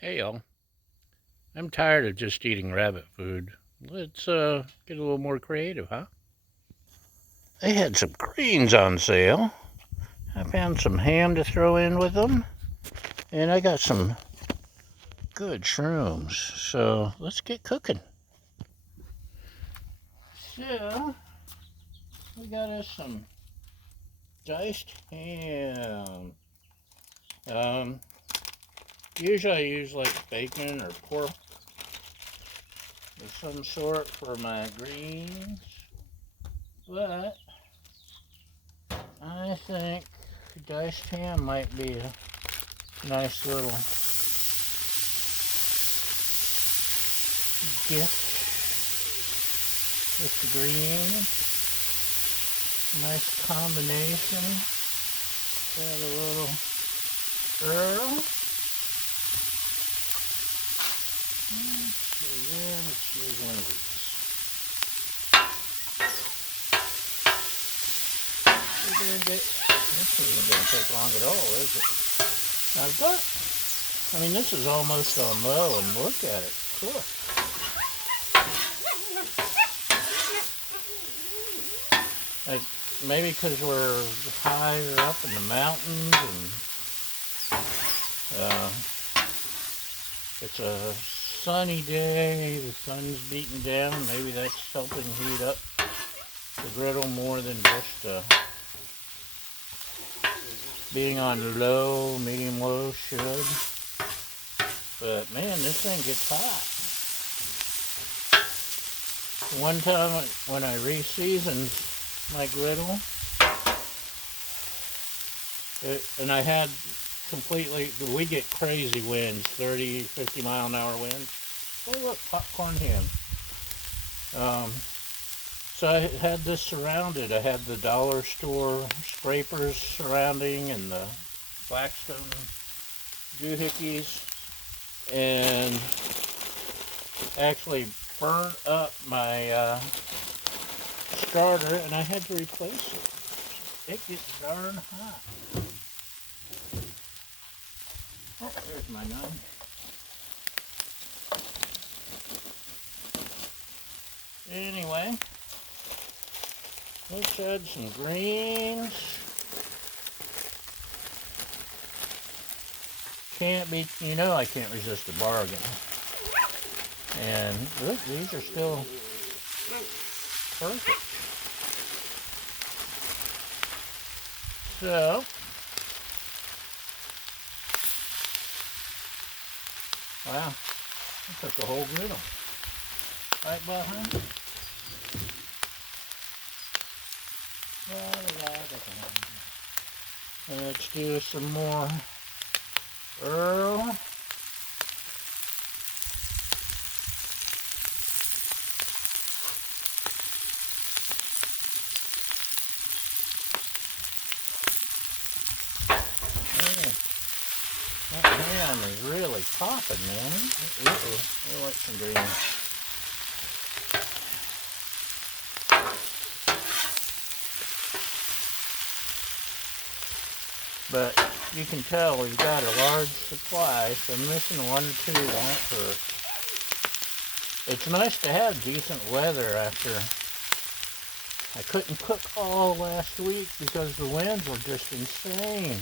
Hey y'all, I'm tired of just eating rabbit food. Let's get a little more creative, huh? They had some greens on sale. I found some ham to throw in with them, and I got some good shrooms. So let's get cooking. So we got us some diced ham. Um, Usually I use like bacon or pork of some sort for my greens, but I think diced ham might be a nice little gift with the greens. Nice combination. Got a little herb. Let's use one of these. This isn't going to take long at all, is it? This is almost on low, and look at it cook. Maybe because we're higher up in the mountains, and it's a sunny day, the sun's beating down, maybe that's helping heat up the griddle more than just being on low, medium low should. But man, this thing gets hot. One time when I re-seasoned my griddle, and I had we get crazy winds, 30, 50 mile an hour winds. Oh look, popcorn ham. So I had this surrounded. I had the dollar store scrapers surrounding and the Blackstone doohickeys, and actually burnt up my starter, and I had to replace it. It gets darn hot. Oh, there's my knife. Anyway, let's add some greens. I can't resist a bargain. And look, these are still perfect. So, wow, I took the whole griddle. Right, Behind? Let's do some more Earl. That ham is really popping, man. I like some green. But you can tell we've got a large supply, so missing one or two won't hurt. It's nice to have decent weather after I couldn't cook all last week because the winds were just insane.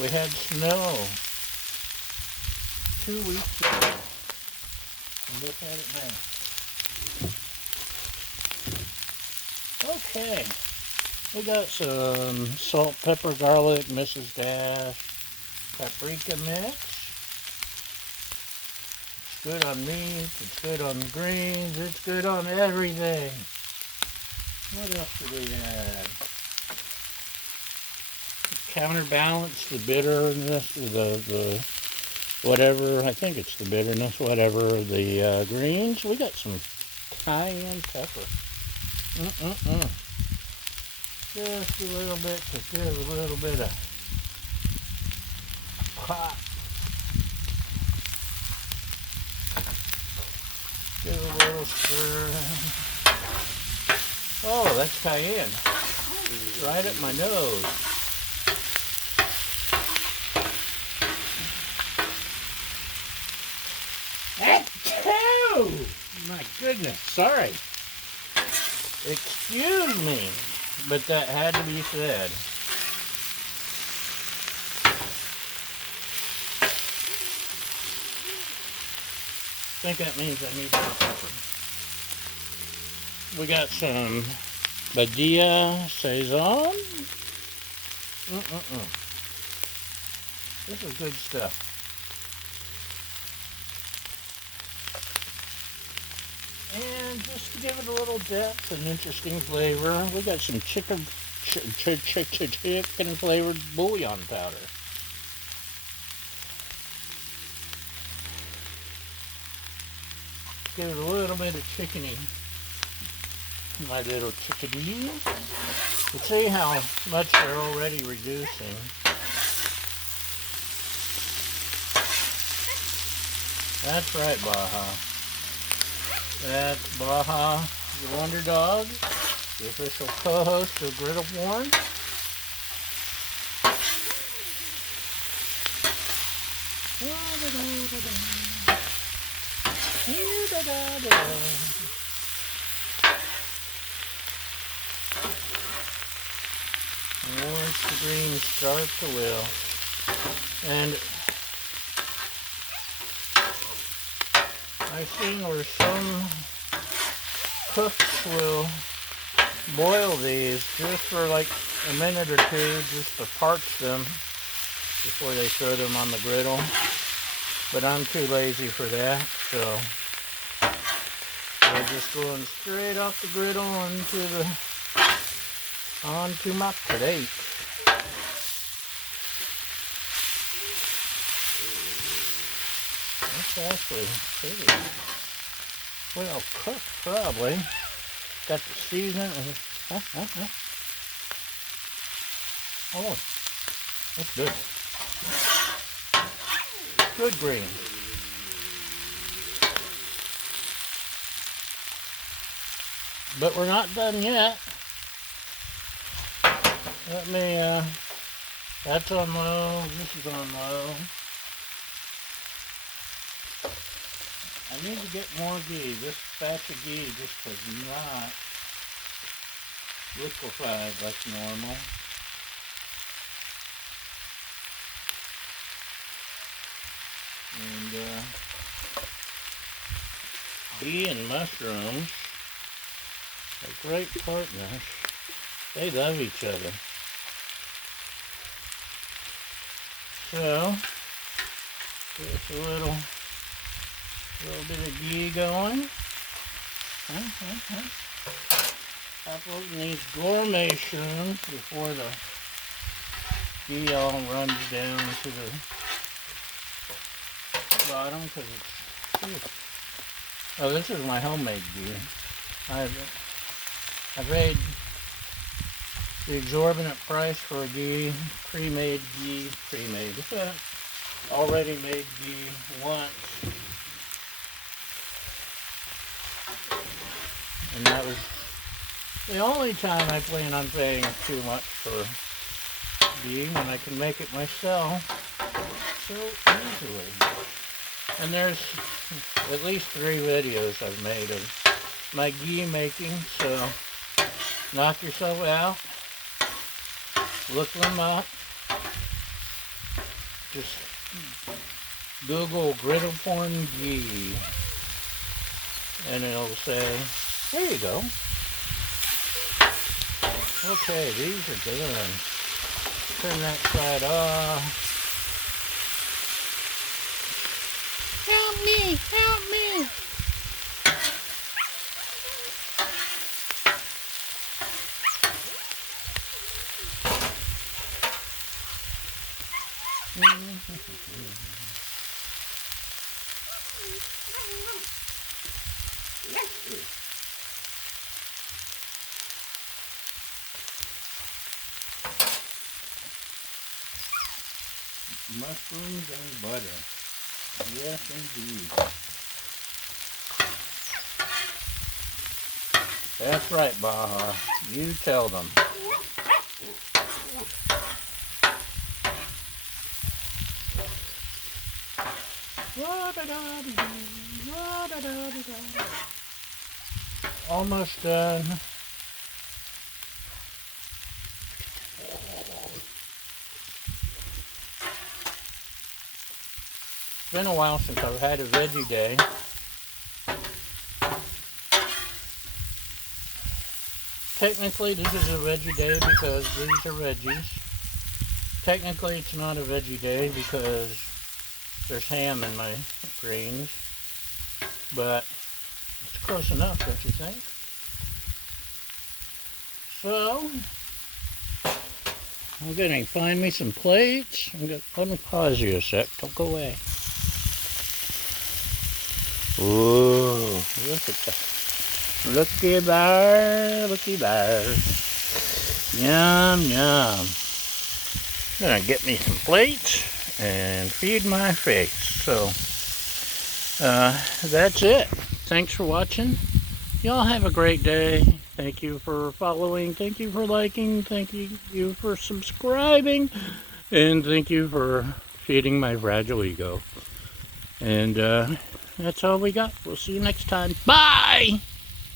We had snow 2 weeks ago, and look at it now. Okay, we got some salt, pepper, garlic, Mrs. Dash, paprika mix. It's good on meat, it's good on greens, it's good on everything. What else do we add? Counterbalance the bitterness, the whatever, I think it's the bitterness, whatever, the greens. We got some cayenne pepper. Just a little bit to give a little bit of pop. Give a little stir. Oh, that's cayenne. Right up my nose. Goodness, sorry. Excuse me, but that had to be said. I think that means I need more pepper. We got some veggie saison. This is good stuff. And just to give it a little depth and interesting flavor, we got some chicken flavored bouillon powder. Give it a little bit of chickeny. My little chickadee. You see how much they're already reducing. That's right, Baja. That's Baja, the Wonder Dog, the official co-host of Griddle Porn. Once the greens start to wilt, and I've seen where some cooks will boil these just for like a minute or two, just to parch them before they throw them on the griddle. But I'm too lazy for that, so they're just going straight off the griddle onto my plate. That's actually pretty well cooked, probably. Got the seasoning. Oh, that's good. Good green. But we're not done yet. Let me, that's on low, this is on low. I need to get more ghee. This batch of ghee just does not liquefy like normal. And ghee and mushrooms are great partners. They love each other. So, just a little bit of ghee going. Stop opening these gourmet shrooms before the ghee all runs down to the bottom, because it's... Oh, this is my homemade ghee. I paid the exorbitant price for a ghee, pre-made ghee, already made ghee once. And that was the only time I plan on paying too much for ghee, when I can make it myself so easily. And there's at least 3 videos I've made of my ghee making, so knock yourself out, look them up, just Google Griddle Porn ghee, and it'll say, there you go. Okay, these are done. Turn that side off. Help me! Help me! Mushrooms and butter. Yes, indeed. That's right, Baja. You tell them. almost done. It's been a while since I've had a veggie day. Technically, this is a veggie day because these are veggies. Technically, it's not a veggie day because there's ham in my greens. But it's close enough, don't you think? So, I'm going to find me some plates. Let me pause you a sec. Don't go away. Ooh, look at that. Looky there, looky there. Yum, yum. Gonna get me some plates and feed my face. So, that's it. Thanks for watching. Y'all have a great day. Thank you for following. Thank you for liking. Thank you for subscribing. And thank you for feeding my fragile ego. And that's all we got. We'll see you next time. Bye!